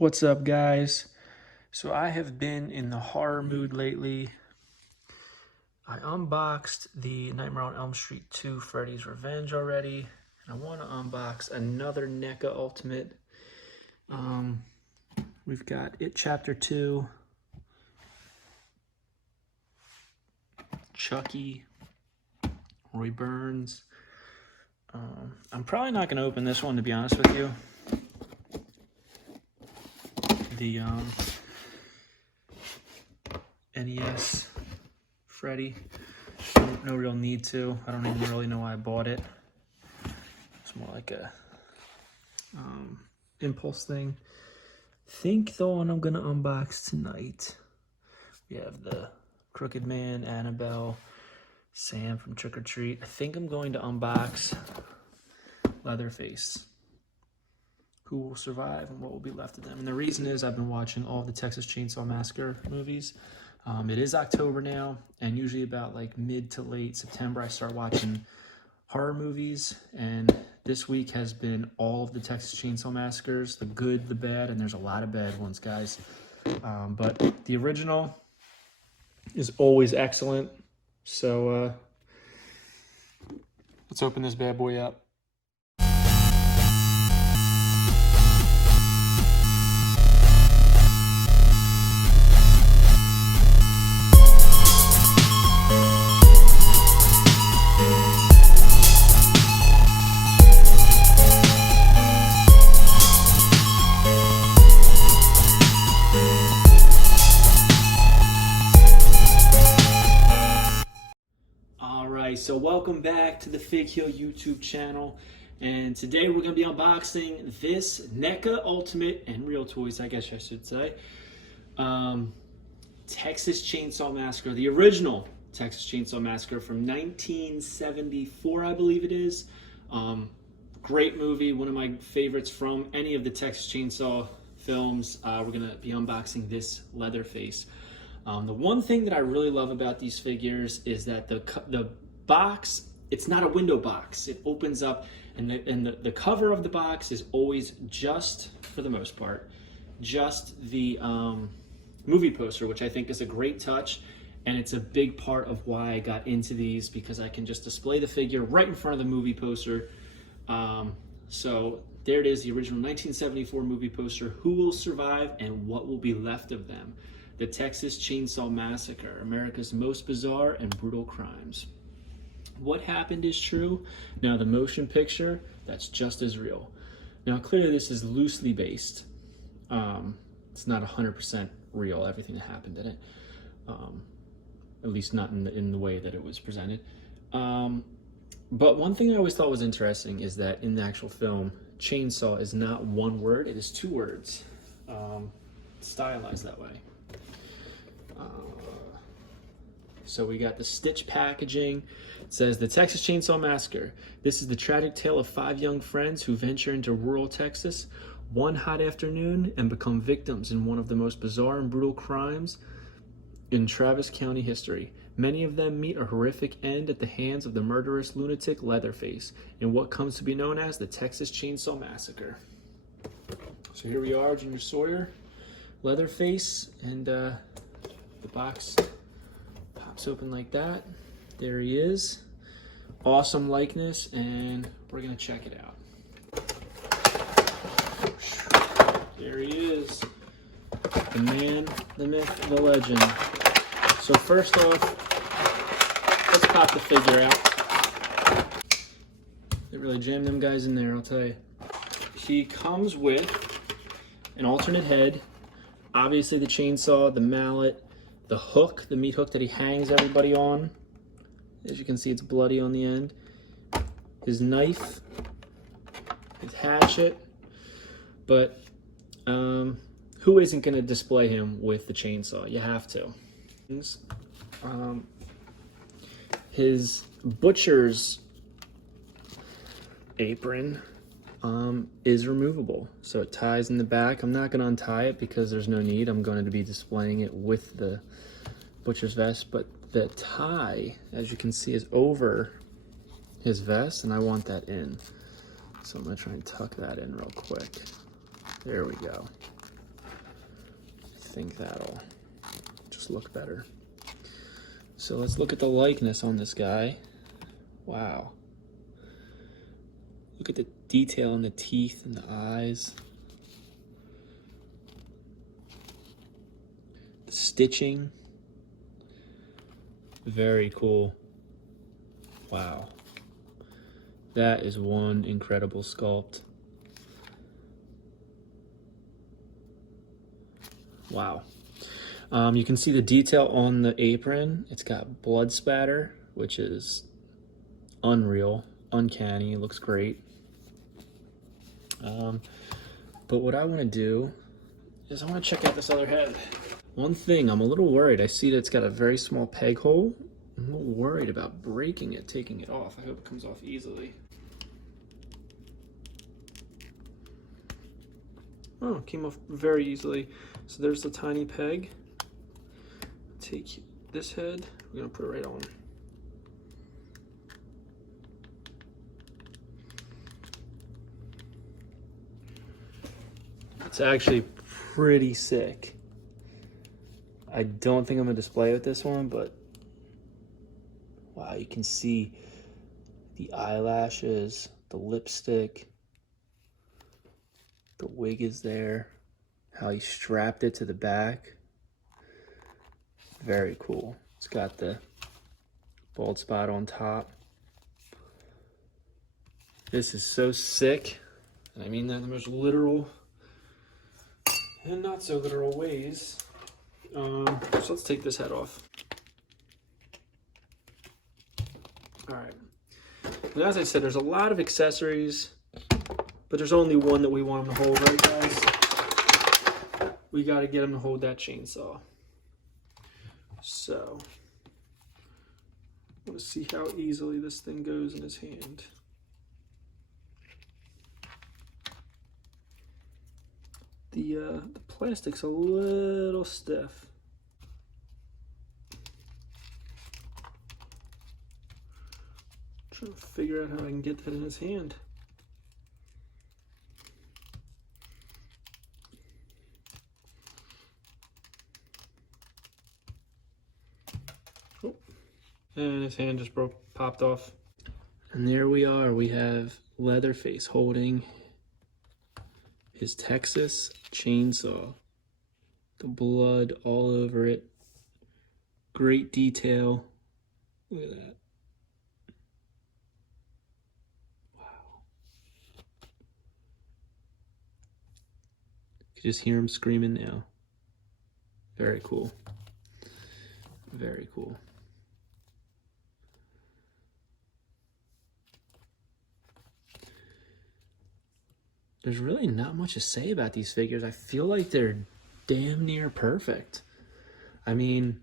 What's up, guys? So I have been in the horror mood lately. I unboxed the Nightmare on Elm Street 2 Freddy's Revenge already, and I want to unbox another Neca Ultimate. We've got It Chapter 2, Chucky, Roy Burns. I'm probably not going to open this one, to be honest with you. The NES Freddy. No real need to. I don't even really know why I bought it. It's more like a impulse thing. Think the one I'm gonna unbox tonight. We have the Crooked Man, Annabelle, Sam from Trick or Treat. I think I'm going to unbox Leatherface. Who will survive and what will be left of them? And the reason is I've been watching all of the Texas Chainsaw Massacre movies. It is October now, and usually about like mid to late September I start watching horror movies, and this week has been all of the Texas Chainsaw Massacres, the good, the bad, and there's a lot of bad ones, guys. But the original is always excellent, so let's open this bad boy up. So welcome back to the Fig Heel YouTube channel, and today we're going to be unboxing this Neca Ultimate and Real Toys, I guess I should say, Texas Chainsaw Massacre, the original Texas Chainsaw Massacre from 1974, I believe it is. Great movie, one of my favorites from any of the Texas Chainsaw films. We're going to be unboxing this Leatherface. The one thing that I really love about these figures is that the box, it's not a window box. It opens up, and the cover of the box is always just, for the most part, just the movie poster, which I think is a great touch, and it's a big part of why I got into these, because I can just display the figure right in front of the movie poster. So there it is, the original 1974 movie poster. Who will survive and what will be left of them? The Texas Chainsaw Massacre, America's most bizarre and brutal crimes. What happened is true. Now the motion picture, that's just as real. Now clearly this is loosely based. It's not 100% real, everything that happened in it. At least not in the way that it was presented. But one thing I always thought was interesting is that in the actual film, chainsaw is not one word, it is two words. Stylized that way. So we got the stitch packaging. It says, the Texas Chainsaw Massacre. This is the tragic tale of 5 young friends who venture into rural Texas one hot afternoon and become victims in one of the most bizarre and brutal crimes in Travis County history. Many of them meet a horrific end at the hands of the murderous lunatic Leatherface in what comes to be known as the Texas Chainsaw Massacre. So here we are, Junior Sawyer, Leatherface, and the box pops open like that. There he is. Awesome likeness, and we're gonna check it out. There he is. The man, the myth, the legend. So first off, let's pop the figure out. They really jammed them guys in there, I'll tell you. He comes with an alternate head, obviously the chainsaw, the mallet, the hook, the meat hook that he hangs everybody on. As you can see, it's bloody on the end. His knife, his hatchet, but who isn't going to display him with the chainsaw? You have to. His butcher's apron is removable, so it ties in the back. I'm not going to untie it because there's no need. I'm going to be displaying it with the butcher's vest, but the tie, as you can see, is over his vest, and I want that in. So I'm going to try and tuck that in real quick. There we go. think that'll just look better. So let's look at the likeness on this guy. Wow. Look at the detail in the teeth and the eyes. The stitching. Very cool. Wow. That is one incredible sculpt. Wow. You can see the detail on the apron. It's got blood spatter, which is unreal, uncanny. It looks great. But what I want to do is I want to check out this other head. One thing, I'm a little worried. I see that it's got a very small peg hole. I'm a little worried about breaking it, taking it off. I hope it comes off easily. Oh, it came off very easily. So there's the tiny peg. Take this head, we're gonna put it right on. It's actually pretty sick. I don't think I'm gonna display with this one, but wow, you can see the eyelashes, the lipstick, the wig is there, how he strapped it to the back. Very cool. It's got the bald spot on top. This is so sick. And I mean that in the most literal and not so literal ways. So let's take this head off. All right. And as I said, there's a lot of accessories, but there's only one that we want him to hold, right, guys? We got to get him to hold that chainsaw. So, I want to see how easily this thing goes in his hand. The plastic's a little stiff. Trying to figure out how I can get that in his hand. Oh. And his hand just popped off. And there we are. We have Leatherface holding his Texas chainsaw. The blood all over it. Great detail. Look at that. Wow. You can just hear him screaming now. Very cool. Very cool. There's really not much to say about these figures. I feel like they're damn near perfect. I mean,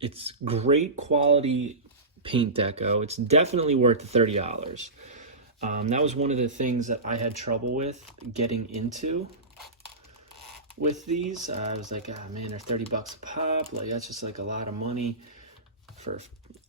it's great quality paint deco. It's definitely worth the $30. That was one of the things that I had trouble with getting into with these. I was like, oh man, they're 30 bucks a pop. Like, that's just like a lot of money for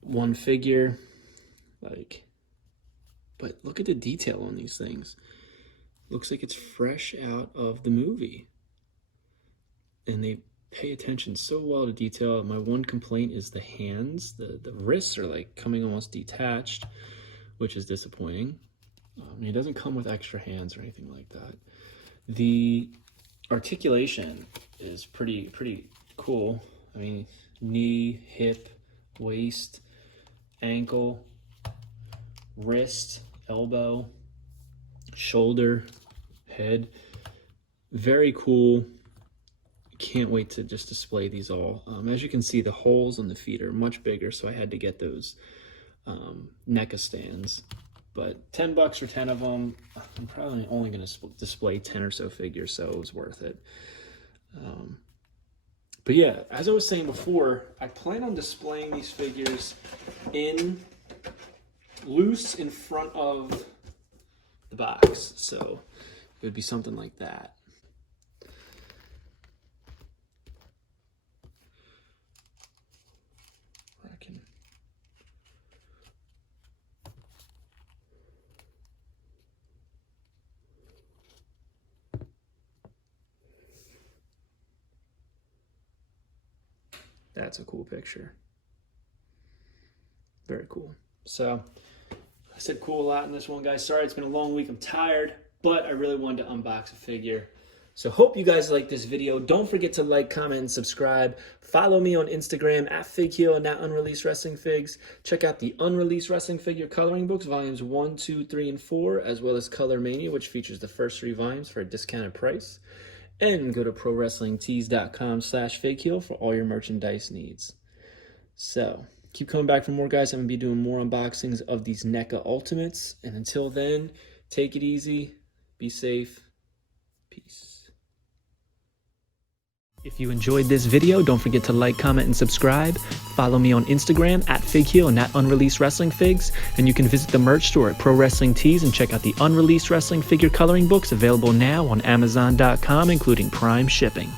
one figure. Like, but look at the detail on these things. Looks like it's fresh out of the movie. And they pay attention so well to detail. My one complaint is the hands. The wrists are like coming almost detached, which is disappointing. It doesn't come with extra hands or anything like that. The articulation is pretty cool. I mean, knee, hip, waist, ankle, wrist, elbow, shoulder, head. Very cool. Can't wait to just display these all. As you can see, the holes on the feet are much bigger, so I had to get those Neca stands. But 10 bucks for 10 of them. I'm probably only going to display 10 or so figures, so it was worth it. But yeah, as I was saying before, I plan on displaying these figures loose in front of the box. So it would be something like that. That's a cool picture. Very cool. So I said cool a lot in this one, guys. Sorry, it's been a long week. I'm tired, but I really wanted to unbox a figure. So hope you guys like this video. Don't forget to like, comment, and subscribe. Follow me on Instagram at FigHeel and at Unreleased Wrestling Figs. Check out the Unreleased Wrestling Figure coloring books, volumes 1, 2, 3, and 4, as well as Color Mania, which features the first 3 volumes for a discounted price. And go to prowrestlingtees.com/FigHeel for all your merchandise needs. So keep coming back for more, guys. I'm going to be doing more unboxings of these Neca Ultimates. And until then, take it easy. Be safe. Peace. If you enjoyed this video, don't forget to like, comment, and subscribe. Follow me on Instagram at FigHeel and at Unreleased Wrestling Figs. And you can visit the merch store at Pro Wrestling Tees and check out the Unreleased Wrestling Figure coloring books available now on Amazon.com, including Prime shipping.